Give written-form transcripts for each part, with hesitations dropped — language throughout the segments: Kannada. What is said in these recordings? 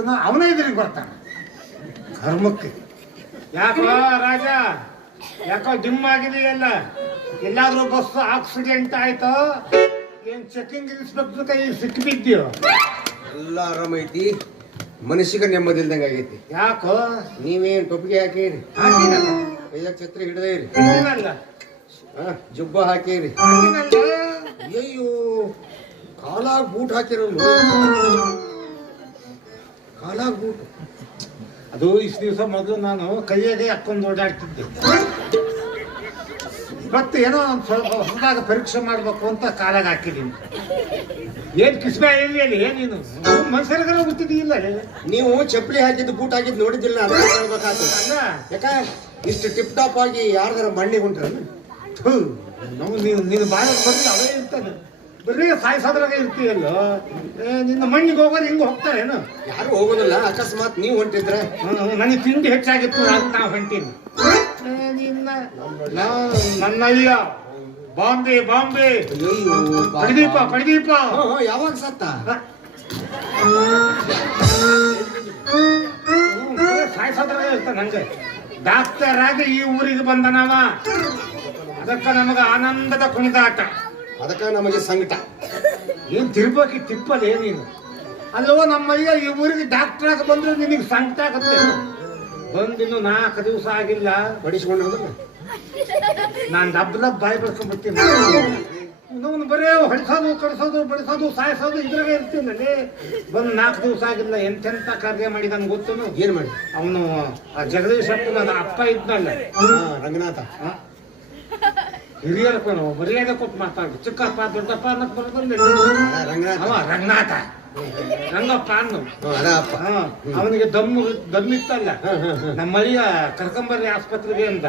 ಇರ್ತಾನೋ ಅವನೇ ಇದ್ರಿಗೆ ಬರ್ತಾನೆ ಕರ್ಮಕ್ಕೆ. ಯಾಕೋ ರಾಜ, ಯಾಕೋ ಡಿಮ್ ಆಗಿದೆಯಲ್ಲ? ಎಲ್ಲಾದ್ರೂ ಬಸ್ ಆಕ್ಸಿಡೆಂಟ್ ಆಯ್ತೋ ಏನ್ ಚೆಕಿಂಗ್ ಇನ್ಸ್ಪೆಕ್ಟರ್ ಕೈ ಸಿಕ್ಕಿಬಿದ್ಯೋ? ಎಲ್ಲ ಆರಾಮೈತಿ, ಮನಸ್ಸಿಗೆ ನೆಮ್ಮದಿಲ್ದಂಗೆ ಆಗೈತಿ. ಯಾಕೋ? ನೀವೇನ್ ಟೊಪ್ಪಿಗೆ ಹಾಕಿರಿ, ಹಾಕಿನಲ್ಲ, ಕೈಯಾಗ ಛತ್ರಿ ಹಿಡ್ದೇರಿ, ಹಾಕಿನಲ್ಲ, ಜುಬ್ಬ ಹಾಕಿರಿ, ಹಾಕಿನಲ್ಲ. ಅಯ್ಯೋ ಕಾಲಾಗ ಬೂಟ್ ಹಾಕಿರಲ್ಲ, ಕಾಲಾಗ ಬೂಟ್. ಅದು ಇಷ್ಟು ದಿವಸ ಮೊದಲು ನಾನು ಕೈಯಾಗೆ ಹಾಕೊಂಡು ಓಡಾಡ್ತಿದ್ದೆ. ಇವತ್ತು ಏನೋ ಒಂದು ಸ್ವಲ್ಪ ಹೊಸದಾಗ ಪರೀಕ್ಷೆ ಮಾಡ್ಬೇಕು ಅಂತ ಕಾಲಾಗ ಹಾಕಿದ್ದೀನಿ. ಏನ್ ಕಿಸ್ಬೆ ಹೇಳಿ ಏನೇನು ಮನುಷ್ಯರಿಗಾರ ಗೊತ್ತಿದ್ದಿಲ್ಲ. ನೀವು ಚಪ್ಪಲಿ ಹಾಕಿದ್ದು ಬೂಟ್ ಹಾಕಿದ್ದು ನೋಡಿದ್ದಿಲ್ಲ ಅಂತ ಹೇಳ್ಬೇಕಾಗ್ತದೆ. ಅಲ್ಲ ಯಾಕ ಇಷ್ಟು ಟಿಪ್ ಟಾಪ್ ಆಗಿ ಯಾರ್ದಾರ ಮಣ್ಣಿಗೆ ಹೊಂಟ್ರ? ನಾವು ನೀನು ಬಾಳ ಬರ್ರಿ ಅವೇ ಇರ್ತಾನೆ, ಬರೀ ಸಾಯಿಸೋದ್ರಾಗ ಇರ್ತೀಯಲ್ಲೋ. ನಿನ್ನ ಮಣ್ಣಿಗೆ ಹೋಗೋದು ಹಿಂಗೆ ಹೋಗ್ತಾರೇನು? ಯಾರು ಹೋಗೋದಿಲ್ಲ, ಅಕಸ್ಮಾತ್ ನೀವು ಹೊಂಟಿದ್ರೆ. ನನಗೆ ತಿಂಡಿ ಹೆಚ್ಚಾಗಿತ್ತು, ನಾವು ಹೊಂಟೀನಿ. ನನ್ನ ಅಯ್ಯ ಬಾಂಬೆ ಬಾಂಬೆ ಪಡಿದೀಪ ಪಡಿದೀಪ ಯಾವಾಗ ಸತ್ತ? ಸಾಯಿಸೋದ್ರಾಗ ಇರ್ತಾನೆ ನಂಗೆ. ಡಾಕ್ಟರ್ ಆಗಿ ಈ ಊರಿಗೆ ಬಂದನವ, ಅದಕ್ಕ ನಮಗ ಆನಂದದ ಕುಣಿದಾಟ, ಅದಕ್ಕ ನಮಗೆ ಸಂಕಟ. ಏನ್ ತಿರ್ಬೇಕಿ ತಿಪ್ಪಲ್ ಏನೇನು ಅಲ್ಲೋ? ನಮ್ಮಯ್ಯ ಈ ಊರಿಗೆ ಡಾಕ್ಟರ್ ಆಗಿ ಬಂದ್ರೆ ನಿನಗೆ ಸಂಕಟ ಆಗುತ್ತೆ. ಬಂದಿನ್ನು 4 ದಿವಸ ಆಗಿಲ್ಲ, ಬಡಿಸ್ಕೊಂಡು ಹೋದ್ರ ನಾನು ಡಬ್ಬ ಬಾಯಿ ಬಡ್ಕೊಂಡ್ಬಿಡ್ತೀನಿ. ಇನ್ನೊಂದು ಬರೀ ಹೊಡಿಸೋದು ಕಡಿಸೋದು ಬಡಿಸೋದು ಸಾಯಿಸೋದು ಇದ್ರಾಗ ಇರ್ತೀನಿ. ಬಂದು 4 ದಿವಸ ಆಗಿಲ್ಲ, ಎಂತೆಂತ ಕಾರ್ಯ ಮಾಡಿ ನನ್ಗೆ ಗೊತ್ತು. ಏನ್ ಮಾಡಿ? ಅವನು ಆ ಜಗದೀಶ್ ನನ್ನ ಅಪ್ಪ ಇದ್ನಲ್ಲ, ರಂಗನಾಥ, ಹಿರಿಯರ ಮರ್ಯಾದೆ ಕೊಟ್ಟು ಮಾತಾಡಿ ಚಿಕ್ಕಪ್ಪ ದೊಡ್ಡಪ್ಪ ಅನ್ನಕ್ ಬರೋದಿಲ್ಲ. ರಂಗನಾಥ ರಂಗಪ್ಪ ಅನ್ನು ಅವನಿಗೆ ದಮ್ಮಿತ್ತಲ್ಲ, ನಮ್ಮ ಮಳಿಯ ಕರ್ಕೊಂಬರ್ರಿ ಆಸ್ಪತ್ರೆಗೆ ಅಂತ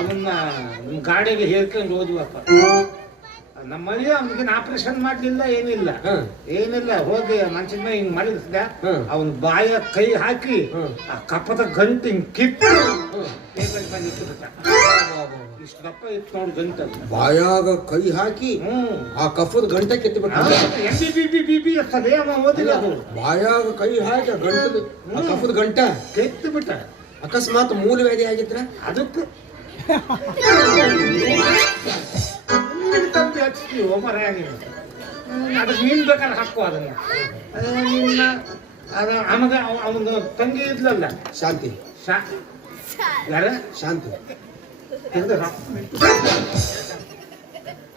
ಅವನ್ನ ಗಾಡಿಗೆ ಹೇರ್ಕೊಂಡು ಹೋದ್ವಪ್ಪ. ನಮ್ಮ ಮಳಿಯ ಅವನಿಗೆ ಆಪರೇಷನ್ ಮಾಡ್ಲಿಲ್ಲ, ಏನಿಲ್ಲ ಹೋಗಿ ಮನ್ಸಿನ ಹಿಂಗ್ ಮಲಗಿಸಿದ. ಅವನ್ ಬಾಯ ಕೈ ಹಾಕಿ ಆ ಕಪ್ಪದ ಗಂಟು ಹಿಂಗ್ ಕಿತ್ತು ಇಷ್ಟಪ್ಪ ಇತ್ತು ನೋಡಿ ಗಂಟು. ಬಾಯಾಗ ಕೈ ಹಾಕಿ ಆ ಕಫದ ಗಂಟೆ ಕಿತ್ತುಬಿಟ್ಟ. ಓದಿಲ್ಲ ಅದು. ಬಾಯಾಗ ಕೈ ಹಾಕಿ ಗಂಟದ ಕಫದ ಗಂಟ ಕಿತ್ತು ಬಿಟ್ಟ. ಅಕಸ್ಮಾತ್ ಮೂಲ ವ್ಯಾಧಿ ಆಗಿದ್ರ ಅದಕ್ಕೆ ತಂದು ಹಚ್ತೀವಿ ಮರ. ಅದಕ್ಕೆ ನೀನ್ ಬೇಕಾದ್ರೆ ಹಾಕೋ ಅದನ್ನ. ಆಮೇಲೆ ಅವನ ತಂಗಿ ಇದ್ಲಲ್ಲ ಶಾಂತಿ, ಯಾರ ಶಾಂತಿ,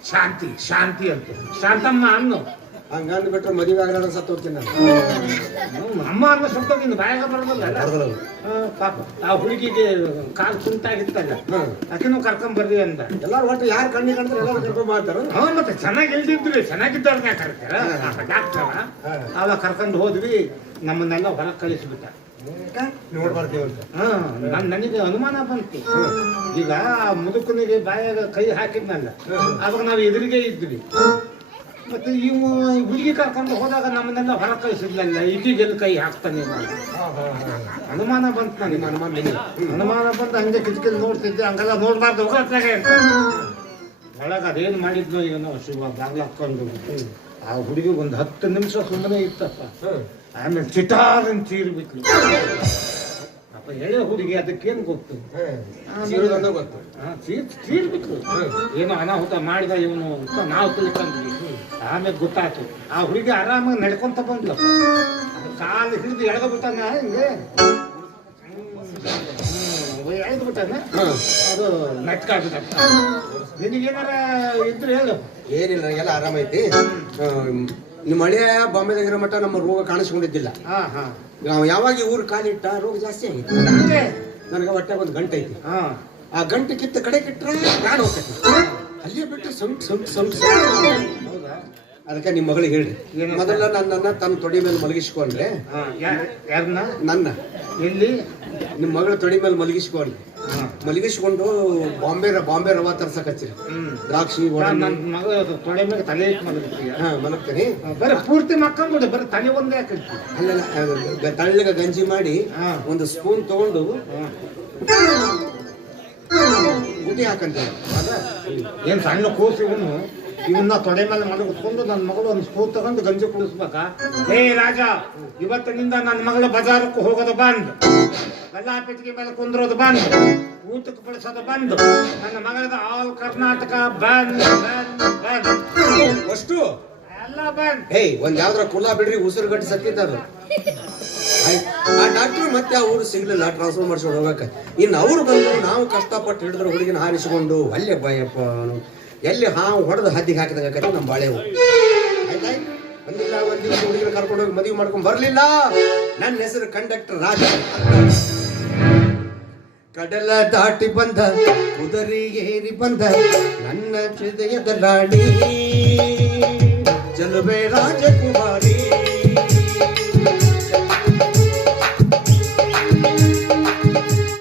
ಶಾಂತಿ ಶಾಂತಿ ಅಂತ ಶಾಂತಮ್ಮ ಅನ್ನು ಹಂಗಂದ್ ಬಿಟ್ರೆ ಮದುವೆ ಆಗಲಾರ ಸತ್ತು ಹೋಗ್ತೀನಿ ನಾನು. ಅಮ್ಮ ಅನ್ನೋ ಶಬ್ದ ನಿನ್ನ ಬಾಯಾಗ ಬರೋದಲ್ಲ. ಪಾಪ ಆ ಹುಡುಗಿಗೆ ಕಾಲು ತುಂಟಾಗಿತ್ತಲ್ಲ, ಆಕೆನೂ ಕರ್ಕೊಂಡ್ ಬರ್ರಿ ಅಂದ. ಎಲ್ಲಾರು ಒಟ್ಟು ಯಾರು ಕಣ್ಣಿಗೆ ಕಾಣ್ತಾರೆ ಎಲ್ಲರೂ ಕರ್ಕೊಂಡ್ ಮಾಡ್ತಾರ. ಮತ್ತೆ ಚೆನ್ನಾಗಿ ಇಲ್ದಿದ್ರಿ, ಚೆನ್ನಾಗಿದ್ದವ್ರನ್ನ ಕರ್ತಾರ ಡಾಕ್ಟರ್. ಅವಾಗ ಕರ್ಕೊಂಡು ಹೋದ್ವಿ, ನಮ್ಮನ್ನೆಲ್ಲ ಹೊರಗೆ ಕಳಿಸ್ಬಿಟ್ಟ. ನೋಡ್ಬಾರ್ತೀವಿ ಅಂತ ನನಗೆ ಅನುಮಾನ ಬಂತು. ಈಗ ಮುದುಕನಿಗೆ ಬಾಯಾಗ ಕೈ ಹಾಕಿದ್ನಲ್ಲ, ಅವಾಗ ನಾವು ಎದುರಿಗೆ ಇದ್ವಿ. ಮತ್ತೆ ಇವು ಹುಡುಗಿ ಕರ್ಕೊಂಡು ಹೋದಾಗ ನಮ್ಮನ್ನೆಲ್ಲ ಹೊರ ಕಳಿಸಿದ್ಲಲ್ಲ, ಈಗೀಗೆಲ್ಲಿ ಕೈ ಹಾಕ್ತಾನೆ ಅನುಮಾನ ಬಂತು ನನಗೆ. ಅನುಮಾನ ಬಂದು ಹಂಗೆ ಕಿಟಕಿಲ್ ನೋಡ್ತಿದ್ದೆ, ಹಂಗೆಲ್ಲ ನೋಡ್ಬಾರ್ದು ಹೋಗತ್ತಾಗ ಒಳಗ ಅದೇನು ಮಾಡಿದ್ನೋ ಏನೋ ಶಿವ ಬಾಗ್ಲ ಹಾಕೊಂಡು. ಆ ಹುಡುಗಿ ಒಂದು 10 ನಿಮಿಷ ಸುಮ್ಮನೆ ಇತ್ತಪ್ಪ. ಆಮೇಲೆ ಚಿಟಾರನ್ ಚೀರ್ಬಿಟ್ಲು. ಅಪ್ಪ ಎಳೆ ಹುಡುಗಿ ಅದಕ್ಕೇನು ಗೊತ್ತು, ಗೊತ್ತು. ಚೀರ್ಬಿಟ್ಲು. ಏನೋ ಅನಾಹುತ ಮಾಡಿದ ಇವನು ಅಂತ ನಾವು ತಿಳ್ಕೊಂಡ್ವಿ. ಆಮೇಲೆ ಗೊತ್ತಾಯ್ತು, ಆ ಹುಡುಗಿ ಆರಾಮಾಗಿ ನಡ್ಕೊಂತ ಬಂದ್ಲಪ್ಪ. ಕಾಲು ಹಿಡಿದು ಎಳೆದು ಬಿಟ್ಟಾನ, ಹಿಂಗೆ ಎಳೆದು ಬಿಟ್ಟಾನ. ಅದು ನಟ್ಕಾಗ್ಬಿಟ್ಟಪ್ಪ. ನಿನಗೇನಾರ ಇದ್ರೆ ಹೇಳು. ಏನಿಲ್ಲ, ಎಲ್ಲ ಆರಾಮೈತಿ. ನಿಮ್ಮ ಮಳೆ ಬಾಂಬೆದಾಗಿರೋ ಮಟ್ಟ ನಮ್ಮ ರೋಗ ಕಾಣಿಸ್ಕೊಂಡಿದ್ದಿಲ್ಲ. ನಾವು ಯಾವಾಗ ಊರು ಕಾಲಿಟ್ಟ ರೋಗ ಜಾಸ್ತಿ ಆಗಿತ್ತು. ನನಗೆ ಹೊಟ್ಟೆ ಒಂದು ಗಂಟೆ ಐತಿ. ಆ ಗಂಟೆ ಕಿತ್ತ ಕಡೆ ಕಿಟ್ರೆ ಕಾಡು ಹೋಗ್ತೈತಿ. ಅಲ್ಲೇ ಬಿಟ್ಟು ಸ್ವಲ್ಪ ಅದಕ್ಕೆ ನಿಮ್ಮ ಮಗಳಿಗೆ ಹೇಳ್ರಿ, ಮೊದಲ ನನ್ನನ್ನ ತನ್ನ ತೊಡಿ ಮೇಲೆ ಮಲಗಿಸ್ಕೊಂಡ್ರೆ. ನನ್ನ ಎಲ್ಲಿ ನಿಮ್ಮ ಮಗಳ ತೊಡಿ ಮೇಲೆ ಮಲಗಿಸ್ಕೊಂಡು ಬಾಂಬೆ ರವಾ ತರ್ಸಕ್ ಹಚ್ಚಿರಿ. ದ್ರಾಕ್ಷಿ ಮಲಗ್ತೀನಿ. ಬರೀ ಪೂರ್ತಿ ಮಕ್ಕಂಬಿಡು, ಬರೀ ತಲೆ ಒಂದೇ ಹಾಕಿರ್ತೀವಿ. ಅಲ್ಲೆಲ್ಲ ತಳ್ಳಗ ಗಂಜಿ ಮಾಡಿ ಒಂದು ಸ್ಪೂನ್ ತಗೊಂಡು ಗುಟಿ ಹಾಕಂತ. ಏನ್ ಸಣ್ಣ ಕೋಸು ಇವನ್ನ ತೊಡೆ ಮೇಲೆ ಮಲಗಿಸ್ಕೊಂಡು ನನ್ನ ಮಗಳು ಒಂದು ಸ್ಪೂನ್ ತಗೊಂಡು ಗಂಜಿ ಕುಡಿಸ್ಬೇಕಾ? ಏ ರಾಜ, ಇವತ್ತಿನಿಂದ ನನ್ನ ಮಗಳು ಬಜಾರಕ್ಕೆ ಹೋಗೋದು ಬಂದ್, ಗಲ್ಲಾಪೆಟ್ಟಿಗೆ ಮೇಲೆ ಕುಂದ್ರೋದು ಬಂದ್, ಊಟಕ್ಕೆ ಬಳಸೋದು ಬಂದ್, ನನ್ನ ಮಗಳದ ಆಲ್ ಕರ್ನಾಟಕ ಬಂದ್ ಬಂದ್ ಬಂದ್ ಅಷ್ಟು ಎಲ್ಲ ಬಂದ್. ಏಯ್ ಒಂದ್ ಯಾವ್ದ್ರ ಕುಲ್ಲ ಬಿಡ್ರಿ, ಉಸಿರು ಗಟ್ಟಿ ಸತ್ತಿದ್ದ ಅದು. ಆ ಡಾಕ್ಟರ್ ಮತ್ತೆ ಆ ಊರು ಸಿಗ್ಲಿಲ್ಲ, ಟ್ರಾನ್ಸ್ಫರ್ ಮಾಡಿಸ್ಕೊಂಡು ಹೋಗಕ್ಕ. ಇನ್ನು ಅವ್ರು ಬಂದು ನಾವು ಕಷ್ಟಪಟ್ಟು ಹಿಡಿದ್ರೆ ಹುಡುಗಿನ ಹಾರಿಸಿಕೊಂಡು ಅಲ್ಲೇ ಭಯಪ್ಪ ಎಲ್ಲಿ ಹಾವು ಹೊಡೆದು ಹದ್ದಿಗೆ ಹಾಕಿದಾಗ ನಮ್ಮ ಬಾಳೆವು ಆಯ್ತಾಯ್ತು. ಒಂದಿಲ್ಲ ಒಂದ್ ದಿವಸ ಹುಡುಗಿನ ಕರ್ಕೊಂಡು ಹೋಗಿ ಮದುವೆ ಮಾಡ್ಕೊಂಡು ಬರ್ಲಿಲ್ಲ. ನನ್ನ ಹೆಸರು ಕಂಡಕ್ಟರ್ ರಾಜ. ಕಡಲ ದಾಟಿ ಬಂದ ಕುದುರೆ ಏರಿ ಬಂದ ನನ್ನ ಹೃದಯದ ರಾಣಿ, ಚಲುವೆ ರಾಜಕುಮಾರಿ.